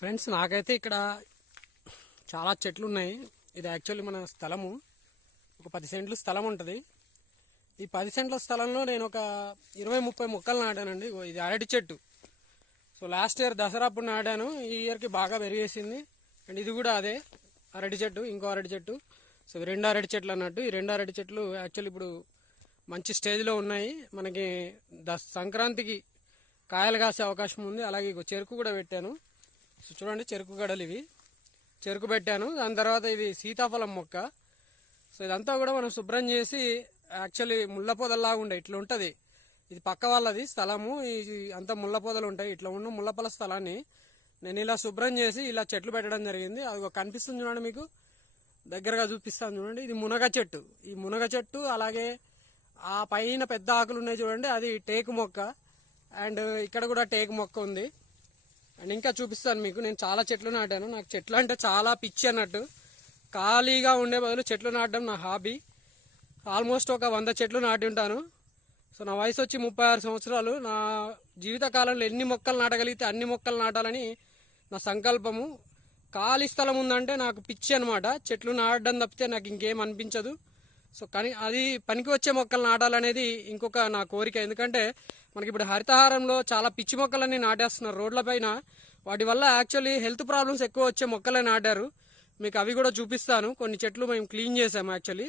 Friends, నాకైతే ఇక్కడ చాలా చెట్లు ఉన్నాయి. ఇది యాక్చువల్లీ మన స్థలము. ఒక 10 సెంట్లు స్థలం ఉంటుంది. ఈ 10 సెంట్ల స్థలంలో నేను ఒక 20-30 మొక్కలు నాటానండి. ఇది అరటి చెట్టు. సో లాస్ట్ ఇయర్ దసరా అప్పుడు నాటాను. ఈ ఇయర్కి బాగా పెరిగేసింది. అండ్ ఇది కూడా అదే అరటి చెట్టు, ఇంకో అరటి చెట్టు. సో ఇవి 2 అరటి చెట్లు అన్నట్టు. ఈ 2 అరటి చెట్లు యాక్చువల్లీ ఇప్పుడు మంచి స్టేజ్లో ఉన్నాయి. మనకి సంక్రాంతికి కాయలు కాసే అవకాశం ఉంది. అలాగే చెరుకు కూడా పెట్టాను. సో చూడండి, చెరుకు గడలు ఇవి. చెరుకు పెట్టాను. దాని తర్వాత ఇది సీతాఫలం మొక్క. సో ఇదంతా కూడా మనం శుభ్రం చేసి, యాక్చువల్లీ ముళ్ళ పొదల్లాగా ఉండే ఇట్లా ఉంటుంది. ఇది పక్క వాళ్ళది స్థలము. ఇది అంతా ముళ్ళ పొదలు ఉంటాయి. ఇట్లా ఉన్న ముళ్ళ పొల స్థలాన్ని నేను ఇలా శుభ్రం చేసి ఇలా చెట్లు పెట్టడం జరిగింది. అది కనిపిస్తుంది చూడండి, మీకు దగ్గరగా చూపిస్తాను చూడండి. ఇది మునగ చెట్టు. ఈ మునగ చెట్టు అలాగే ఆ పైన పెద్ద ఆకులు ఉన్నాయి చూడండి, అది టేకు మొక్క. అండ్ ఇక్కడ కూడా టేకు మొక్క ఉంది. అండ్ ఇంకా చూపిస్తాను మీకు. నేను చాలా చెట్లు నాటాను. నాకు చెట్లు అంటే చాలా పిచ్చి అన్నట్టు. ఖాళీగా ఉండే బదులు చెట్లు నాటడం నా హాబీ. ఆల్మోస్ట్ ఒక 100 చెట్లు నాటి ఉంటాను. సో నా వయసు వచ్చి 36 సంవత్సరాలు. నా జీవితకాలంలో ఎన్ని మొక్కలు నాటగలిగితే అన్ని మొక్కలు నాటాలని నా సంకల్పము. ఖాళీ స్థలం ఉందంటే నాకు పిచ్చి అనమాట. చెట్లు నాటడం తప్పితే నాకు ఇంకేం అనిపించదు. సో కానీ అది పనికి వచ్చే మొక్కలు నాటాలనేది ఇంకొక నా కోరిక. ఎందుకంటే మనకి ఇప్పుడు హరితహారంలో చాలా పిచ్చి మొక్కలన్నీ నాటేస్తున్నారు రోడ్ల పైన. వాటి వల్ల యాక్చువల్లీ హెల్త్ ప్రాబ్లమ్స్ ఎక్కువ వచ్చే మొక్కలే నాటారు. మీకు అవి కూడా చూపిస్తాను. కొన్ని చెట్లు మేము క్లీన్ చేసాము యాక్చువల్లీ.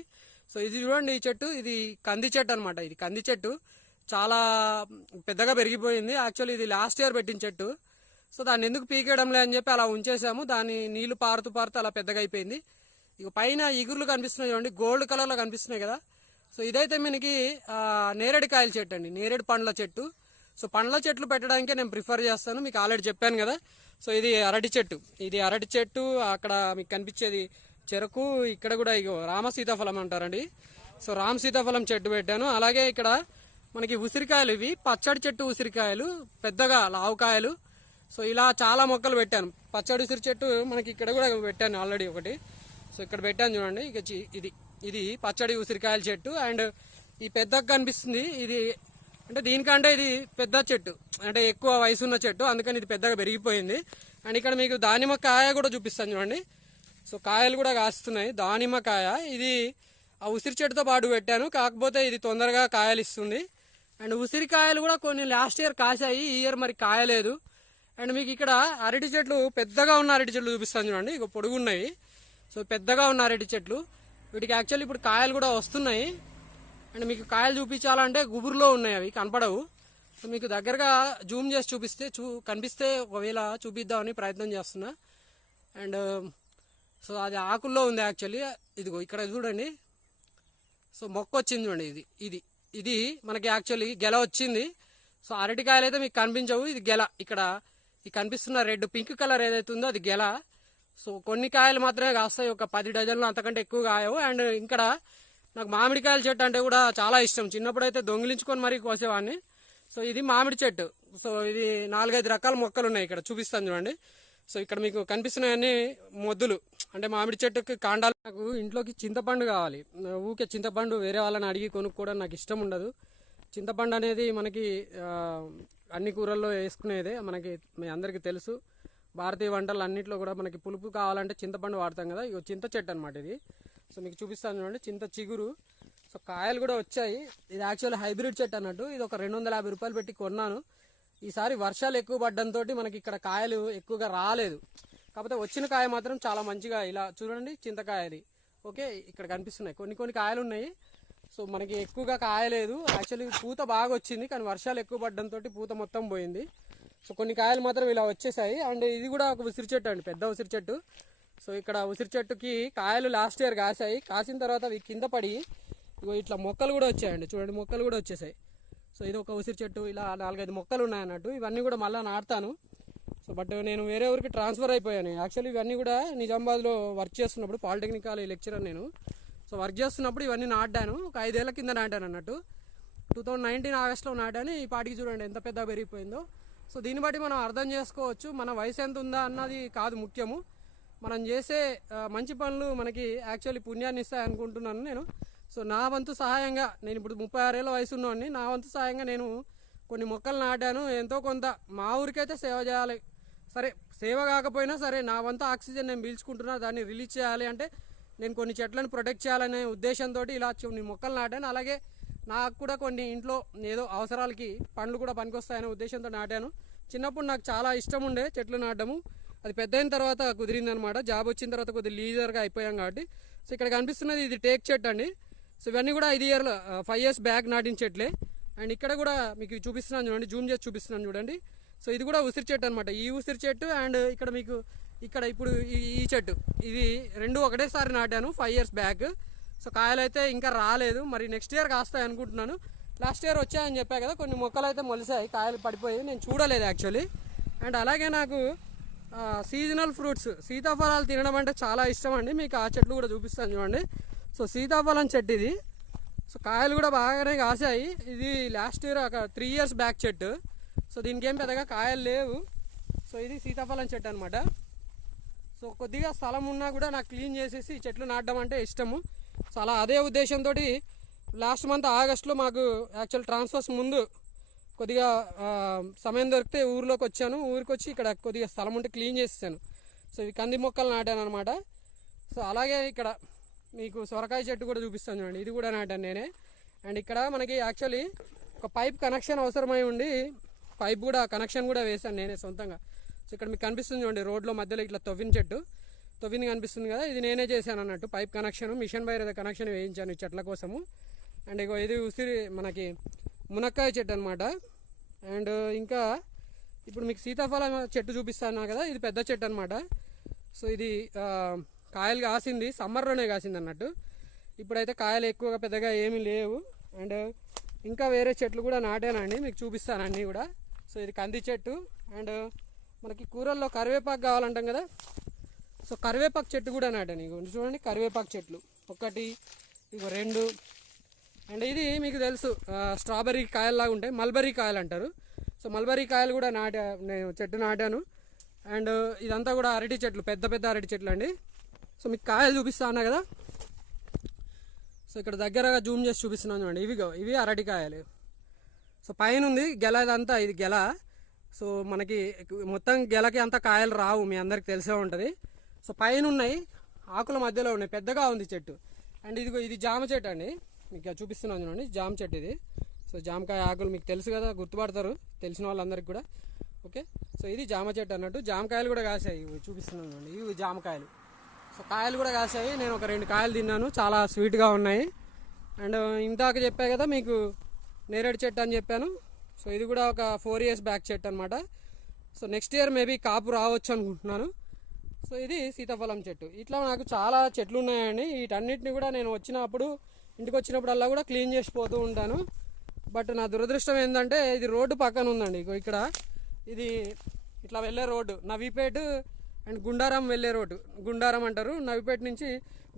సో ఇది చూడండి, ఈ చెట్టు ఇది కంది చెట్టు అనమాట. ఇది కంది చెట్టు చాలా పెద్దగా పెరిగిపోయింది. యాక్చువల్లీ ఇది లాస్ట్ ఇయర్ పెట్టిన చెట్టు. సో దాన్ని ఎందుకు పీకేయడంలే అని చెప్పి అలా ఉంచేసాము. దాని నీళ్లు పారుతూ అలా పెద్దగా అయిపోయింది. ఇక పైన ఇగుర్లు కనిపిస్తున్నాయి చూడండి, గోల్డ్ కలర్లో కనిపిస్తున్నాయి కదా. సో ఇదైతే మనకి నేరేడుకాయల చెట్టు అండి, నేరేడు పండ్ల చెట్టు. సో పండ్ల చెట్లు పెట్టడానికే నేను ప్రిఫర్ చేస్తాను. మీకు ఆల్రెడీ చెప్పాను కదా. సో ఇది అరటి చెట్టు. ఇది అరటి చెట్టు. అక్కడ మీకు కనిపించేది చెరకు. ఇక్కడ కూడా ఇగో రామ సీతాఫలం అంటారండి. సో రామ సీతాఫలం చెట్టు పెట్టాను. అలాగే ఇక్కడ మనకి ఉసిరికాయలు, ఇవి పచ్చడి చెట్టు ఉసిరికాయలు, పెద్దగా లావుకాయలు. సో ఇలా చాలా మొక్కలు పెట్టాను. పచ్చడి ఉసిరి చెట్టు మనకి ఇక్కడ కూడా పెట్టాను ఆల్రెడీ ఒకటి. సో ఇక్కడ పెట్టాను చూడండి. ఇక ఇది పచ్చడి ఉసిరికాయల చెట్టు. అండ్ ఈ పెద్దగా కనిపిస్తుంది, ఇది అంటే దీనికంటే ఇది పెద్ద చెట్టు, అంటే ఎక్కువ వయసు ఉన్న చెట్టు, అందుకని ఇది పెద్దగా పెరిగిపోయింది. అండ్ ఇక్కడ మీకు దానిమ్మ కాయ కూడా చూపిస్తాను చూడండి. సో కాయలు కూడా కాస్తున్నాయి, దానిమ్మ కాయ. ఇది ఆ ఉసిరి చెట్టుతో పాటు పెట్టాను, కాకపోతే ఇది తొందరగా కాయలు ఇస్తుంది. అండ్ ఉసిరికాయలు కూడా కొన్ని లాస్ట్ ఇయర్ కాసాయి, ఈ ఇయర్ మరి కాయలేదు. అండ్ మీకు ఇక్కడ అరటి చెట్లు, పెద్దగా ఉన్న అరటి చెట్లు చూపిస్తాను చూడండి. ఇక పొడుగున్నాయి. సో పెద్దగా ఉన్న అరటి చెట్లు, వీటికి యాక్చువల్లీ ఇప్పుడు కాయలు కూడా వస్తున్నాయి. అండ్ మీకు కాయలు చూపించాలంటే గుబురులో ఉన్నాయి, అవి కనపడవు. సో మీకు దగ్గరగా జూమ్ చేసి చూపిస్తే కనిపిస్తే ఒకవేళ చూపిద్దామని ప్రయత్నం చేస్తున్నా. అండ్ సో అది ఆకుల్లో ఉంది యాక్చువల్లీ. ఇదిగో ఇక్కడ చూడండి. సో మొక్క వచ్చింది చూడండి. ఇది మనకి యాక్చువల్లీ గెల వచ్చింది. సో అరటికాయలు అయితే మీకు కనిపించవు, ఇది గెల. ఇక్కడ ఈ కనిపిస్తున్న రెడ్ పింక్ కలర్ ఏదైతే ఉందో అది గెల. సో కొన్ని కాయలు మాత్రమే కాస్తాయి, ఒక 10 డజన్లు, అంతకంటే ఎక్కువ కాయవు. అండ్ ఇక్కడ నాకు మామిడికాయల చెట్టు అంటే కూడా చాలా ఇష్టం. చిన్నప్పుడు అయితే దొంగిలించుకొని మరీ కోసేవాడిని. సో ఇది మామిడి చెట్టు. సో ఇది 4-5 రకాల మొక్కలు ఉన్నాయి, ఇక్కడ చూపిస్తాను చూడండి. సో ఇక్కడ మీకు కనిపిస్తున్నాయన్నీ మొద్దులు, అంటే మామిడి చెట్టుకి కాండాలు. నాకు ఇంట్లోకి చింతపండు కావాలి. ఊకే చింతపండు వేరే వాళ్ళని అడిగి కొనుక్కోవడం నాకు ఇష్టం ఉండదు. చింతపండు అనేది మనకి అన్ని కూరల్లో వేసుకునేదే, మనకి మీ అందరికీ తెలుసు. భారతీయ వంటలు అన్నింటిలో కూడా మనకి పులుపు కావాలంటే చింతపండు వాడతాం కదా. ఇక చింత చెట్టు అనమాట ఇది. సో మీకు చూపిస్తాను చూడండి, చింత చిగురు. సో కాయలు కూడా వచ్చాయి. ఇది యాక్చువల్లీ హైబ్రిడ్ చెట్టు అన్నట్టు. ఇది ఒక 250 రూపాయలు పెట్టి కొన్నాను. ఈసారి వర్షాలు ఎక్కువ పడడంతో మనకి ఇక్కడ కాయలు ఎక్కువగా రాలేదు. కాకపోతే వచ్చిన కాయ మాత్రం చాలా మంచిగా, ఇలా చూడండి చింతకాయది. ఓకే, ఇక్కడ కనిపిస్తున్నాయి కొన్ని కాయలు ఉన్నాయి. సో మనకి ఎక్కువగా కాయలేదు. యాక్చువల్లీ పూత బాగా వచ్చింది, కానీ వర్షాలు ఎక్కువ పడడంతో పూత మొత్తం పోయింది. సో కొన్ని కాయలు మాత్రం ఇలా వచ్చేసాయి. అండ్ ఇది కూడా ఒక ఉసిరి చెట్టు అండి, పెద్ద ఉసిరి చెట్టు. సో ఇక్కడ ఉసిరి చెట్టుకి కాయలు లాస్ట్ ఇయర్ కాసాయి. కాసిన తర్వాత అవి కింద పడి ఇట్లా మొక్కలు కూడా వచ్చాయండి. చూడండి, మొక్కలు కూడా వచ్చేసాయి. సో ఇది ఒక ఉసిరి చెట్టు. ఇలా 4-5 మొక్కలు ఉన్నాయన్నట్టు. ఇవన్నీ కూడా మళ్ళీ నాటుతాను. సో బట్ నేను వేరే ఊరికి ట్రాన్స్ఫర్ అయిపోయాను. యాక్చువల్లీ ఇవన్నీ కూడా నిజామాబాద్లో వర్క్ చేస్తున్నప్పుడు, పాలిటెక్నిక్ కాలేజ్ లెక్చరర్ నేను. సో వర్క్ చేస్తున్నప్పుడు ఇవన్నీ నాటాను. ఒక 5 ఏళ్ల కింద నాటాను అన్నట్టు. 2019 ఆగస్టులో నాటాను. ఈ పాటికి చూడండి ఎంత పెద్దగా పెరిగిపోయిందో. సో దీన్ని బట్టి మనం అర్థం చేసుకోవచ్చు, మన వయసు ఎంత ఉందా అన్నది కాదు ముఖ్యము, మనం చేసే మంచి పనులు మనకి యాక్చువల్లీ పుణ్యాన్ని ఇస్తాయి అనుకుంటున్నాను నేను. సో నా వంతు సహాయంగా, నేను ఇప్పుడు 36 ఏళ్ళ వయసు ఉన్నవాడిని, నా వంతు సహాయంగా నేను కొన్ని మొక్కలు నాటాను. ఎంతో కొంత మా ఊరికైతే సేవ చేయాలి సరే సేవ కాకపోయినా సరే నా వంతు ఆక్సిజన్ నేను పీల్చుకుంటున్నా, దాన్ని రిలీజ్ చేయాలి అంటే నేను కొన్ని చెట్లను ప్రొటెక్ట్ చేయాలనే ఉద్దేశంతో ఇలా కొన్ని మొక్కలు నాటాను. అలాగే నాకు కూడా కొన్ని ఇంట్లో ఏదో అవసరాలకి పండ్లు కూడా పనికొస్తాయనే ఉద్దేశంతో నాటాను. చిన్నప్పుడు నాకు చాలా ఇష్టం ఉండే చెట్లు నాటడము. అది పెద్ద అయిన తర్వాత కుదిరిందనమాట. జాబ్ వచ్చిన తర్వాత కొద్దిగా లీజర్గా అయిపోయాం కాబట్టి. సో ఇక్కడ కనిపిస్తున్నది ఇది టేక్ చెట్టు అండి. సో ఇవన్నీ కూడా 5 ఇయర్స్ బ్యాక్ నాటిన చెట్లే. అండ్ ఇక్కడ కూడా మీకు చూపిస్తున్నాను చూడండి, జూమ్ చేసి చూపిస్తున్నాను చూడండి. సో ఇది కూడా ఉసిరి చెట్టు అనమాట. ఈ ఉసిరి చెట్టు అండ్ ఇక్కడ మీకు ఇక్కడ ఇప్పుడు ఈ చెట్టు, ఇది రెండు ఒకటేసారి నాటాను 5 ఇయర్స్ బ్యాక్. సో కాయలు అయితే ఇంకా రాలేదు, మరి నెక్స్ట్ ఇయర్ కాస్తాయి అనుకుంటున్నాను. లాస్ట్ ఇయర్ వచ్చాయని చెప్పా కదా, కొన్ని మొక్కలు అయితే మొలిసాయి, కాయలు పడిపోయాయి, నేను చూడలేదు యాక్చువల్లీ. అండ్ అలాగే నాకు సీజనల్ ఫ్రూట్స్ సీతాఫలాలు తినడం అంటే చాలా ఇష్టం అండి. మీకు ఆ చెట్లు కూడా చూపిస్తాను చూడండి. సో సీతాఫలం చెట్టు ఇది. సో కాయలు కూడా బాగానే కాసాయి. ఇది లాస్ట్ ఇయర్ ఒక 3 ఇయర్స్ బ్యాక్ చెట్టు. సో దీనికి ఏం పెద్దగా కాయలు లేవు. సో ఇది సీతాఫలం చెట్టు అనమాట. సో కొద్దిగా స్థలం ఉన్నా కూడా నాకు క్లీన్ చేసేసి చెట్లు నాటడం అంటే ఇష్టము. సో అలా అదే ఉద్దేశంతో లాస్ట్ మంత్ ఆగస్టులో మాకు యాక్చువల్ ట్రాన్స్ఫర్స్ ముందు కొద్దిగా సమయం దొరికితే ఊరికి వచ్చి ఇక్కడ కొద్దిగా స్థలం ఉంటే క్లీన్ చేసేసాను. సో ఇవి కంది మొక్కలు నాటాను అనమాట. సో అలాగే ఇక్కడ మీకు సొరకాయ చెట్టు కూడా చూపిస్తాను చూడండి, ఇది కూడా నాటాను నేనే. అండ్ ఇక్కడ మనకి యాక్చువల్లీ ఒక పైప్ కనెక్షన్ అవసరమై ఉండి పైప్ కూడా కనెక్షన్ కూడా వేశాను నేనే సొంతంగా. సో ఇక్కడ మీకు కనిపిస్తుంది చూడండి, రోడ్లో మధ్యలో ఇట్లా తవ్వింది కనిపిస్తుంది కదా, ఇది నేనే చేశాను అన్నట్టు. Pipe connection, mission wire connection వేయించాను ఈ చెట్ల కోసము. అండ్ ఇగో ఇది ఉసిరి మనకి మునక్కాయ చెట్టు అనమాట. అండ్ ఇంకా ఇప్పుడు మీకు సీతాఫలం చెట్టు చూపిస్తాను కదా, ఇది పెద్ద చెట్టు అనమాట. సో ఇది కాయలు కాసింది సమ్మర్లోనే కాసింది అన్నట్టు. ఇప్పుడైతే కాయలు ఎక్కువగా పెద్దగా ఏమీ లేవు. అండ్ ఇంకా వేరే చెట్లు కూడా నాటానండి, మీకు చూపిస్తాను అన్నీ కూడా. సో ఇది కంది చెట్టు. అండ్ మనకి కూరల్లో కరివేపాకు కావాలంటాం కదా, సో కరివేపాకు చెట్టు కూడా నాటాను. ఇగో చూడండి, కరివేపాకు చెట్లు 1, 2. అండ్ ఇది మీకు తెలుసు స్ట్రాబెర్రీ కాయల్లాగా ఉంటాయి, మల్బరీ కాయలు అంటారు. సో మల్బరీ కాయలు కూడా నేను చెట్టు నాటాను. అండ్ ఇదంతా కూడా అరటి చెట్లు, పెద్ద అరటి చెట్లు అండి. సో మీకు కాయలు చూపిస్తా ఉన్నా కదా, సో ఇక్కడ దగ్గరగా జూమ్ చేసి చూపిస్తున్నాను చూడండి, ఇవి అరటి కాయలు. సో పైన ఉంది గెల, ఇదంతా ఇది గెల. సో మనకి మొత్తం గెలకి అంతా కాయలు రావు, మీ అందరికి తెలిసే ఉంటుంది. సో పైన ఉన్నాయి, ఆకుల మధ్యలో ఉన్నాయి, పెద్దగా ఉంది చెట్టు. అండ్ ఇది జామ చెట్టు అండి, మీకు చూపిస్తున్నాను చూడండి, జామ చెట్టు ఇది. సో జామకాయ ఆకులు మీకు తెలుసు కదా, గుర్తుపడతారు తెలిసిన వాళ్ళందరికీ కూడా. ఓకే, సో ఇది జామ చెట్టు అన్నట్టు. జామకాయలు కూడా కాసాయి, చూపిస్తున్నాను చూడండి, ఇవి జామకాయలు. సో కాయలు కూడా కాసాయి, నేను ఒక 2 కాయలు తిన్నాను, చాలా స్వీట్గా ఉన్నాయి. అండ్ ఇందాక చెప్పా కదా మీకు నేరేడు చెట్టు అని చెప్పాను. సో ఇది కూడా ఒక 4 ఇయర్స్ బ్యాక్ చెట్టు అనమాట. సో నెక్స్ట్ ఇయర్ మేబీ కాపు రావచ్చు అనుకుంటున్నాను. సో ఇది సీతాఫలం చెట్టు. ఇట్లా నాకు చాలా చెట్లు ఉన్నాయండి. వీటన్నిటిని కూడా నేను ఇంటికి వచ్చినప్పుడల్లా కూడా క్లీన్ చేసిపోతూ ఉంటాను. బట్ నా దురదృష్టం ఏంటంటే ఇది రోడ్డు పక్కన ఉందండి. ఇక్కడ ఇది ఇట్లా వెళ్ళే రోడ్డు, నవీపేట్ అండ్ గుండారం వెళ్ళే రోడ్డు. గుండారం అంటారు, నవీపేట నుంచి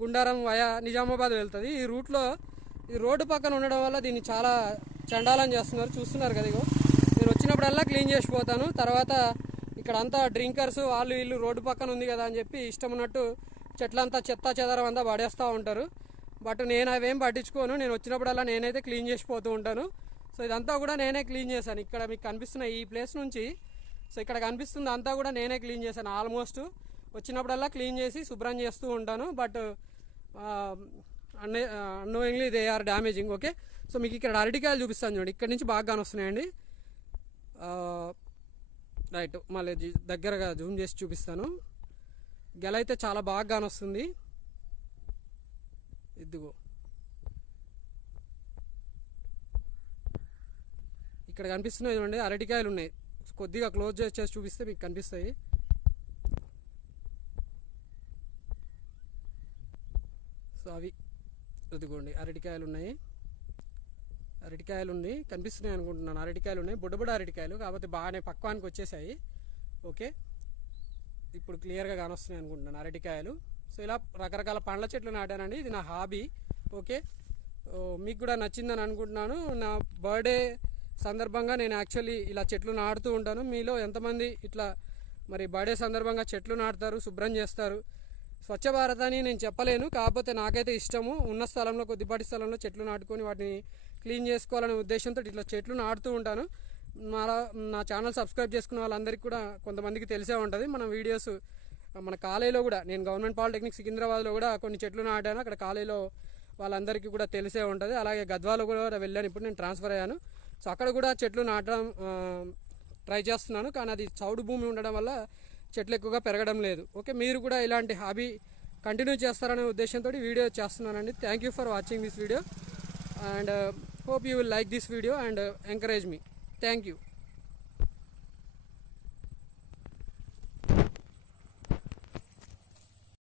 గుండారం వయా నిజామాబాద్ వెళ్తుంది. ఈ రూట్లో ఈ రోడ్డు పక్కన ఉండడం వల్ల దీన్ని చాలా చండాలం చేస్తున్నారు, చూస్తున్నారు కదా. ఇగో నేను వచ్చినప్పుడల్లా క్లీన్ చేసిపోతాను. తర్వాత ఇక్కడ అంతా డ్రింకర్స్ వాళ్ళు వీళ్ళు రోడ్డు పక్కన ఉంది కదా అని చెప్పి ఇష్టం ఉన్నట్టు చెట్లంతా చెత్త చెదారం అంతా పడేస్తూ ఉంటారు. బట్ నేను అవేం పట్టించుకోను, నేను వచ్చినప్పుడల్లా నేనైతే క్లీన్ చేసిపోతూ ఉంటాను. సో ఇదంతా కూడా నేనే క్లీన్ చేశాను. ఇక్కడ మీకు కనిపిస్తున్న ఈ ప్లేస్ నుంచి సో ఇక్కడ కనిపిస్తుంది అంతా కూడా నేనే క్లీన్ చేశాను. ఆల్మోస్ట్ వచ్చినప్పుడల్లా క్లీన్ చేసి శుభ్రం చేస్తూ ఉంటాను. But annoyingly they are damaging. Okay, so మీకు ఇక్కడ అరటికాయలు చూపిస్తాను చూడండి, ఇక్కడ నుంచి బాగా వస్తున్నాయండి. రైట్, మళ్ళీ దగ్గరగా జూమ్ చేసి చూపిస్తాను. గెల అయితే చాలా బాగా వస్తుంది. ఇదిగో ఇక్కడ కనిపిస్తున్నాయి చూడండి, అరటికాయలు ఉన్నాయి. కొద్దిగా క్లోజ్ చేసి చూపిస్తే మీకు కనిపిస్తాయి. సో అవి ఇదిగోండి అరటికాయలు ఉన్నాయి, కనిపిస్తున్నాయి అనుకుంటున్నాను. అరటికాయలు ఉన్నాయి, బుడ్డ అరటికాయలు, కాకపోతే బాగానే పక్వానికి వచ్చేసాయి. ఓకే, ఇప్పుడు క్లియర్గా కానొస్తున్నాయి అనుకుంటున్నాను అరటికాయలు. సో ఇలా రకరకాల పండ్ల చెట్లు నాటానండి, ఇది నా హాబీ. ఓకే, మీకు కూడా నచ్చిందని అనుకుంటున్నాను. నా బర్త్డే సందర్భంగా నేను యాక్చువల్లీ ఇలా చెట్లు నాటుతూ ఉంటాను. మీలో ఎంతమంది ఇట్లా మరి బర్త్డే సందర్భంగా చెట్లు నాటుతారు, శుభ్రం చేస్తారు? స్వచ్ఛ భారత్ అని నేను చెప్పలేను, కాకపోతే నాకైతే ఇష్టము. ఉన్న స్థలంలో, కొద్దిపాటి స్థలంలో చెట్లు నాటుకొని వాటిని క్లీన్ చేసుకోవాలనే ఉద్దేశంతో ఇట్లా చెట్లు నాటుతూ ఉంటాను. నా ఛానల్ సబ్స్క్రైబ్ చేసుకున్న వాళ్ళందరికీ కూడా కొంతమందికి తెలిసే ఉంటుంది. మన వీడియోస్ మన కాలేజీలో కూడా, నేను గవర్నమెంట్ పాలిటెక్నిక్ సికింద్రాబాద్లో కూడా కొన్ని చెట్లు నాటాను. అక్కడ కాలేజీలో వాళ్ళందరికీ కూడా తెలిసే ఉంటుంది. అలాగే గద్వాలో కూడా వెళ్ళాను, ఇప్పుడు నేను ట్రాన్స్ఫర్ అయ్యాను. సో అక్కడ కూడా చెట్లు నాటడం ట్రై చేస్తున్నాను, కానీ అది చౌడు భూమి ఉండడం వల్ల చెట్లు ఎక్కువగా పెరగడం లేదు. ఓకే, మీరు కూడా ఇలాంటి హాబీ కంటిన్యూ చేస్తారనే ఉద్దేశంతో వీడియో చేస్తున్నానండి. Thank you for watching this video and hope you will like this video and encourage me. Thank you.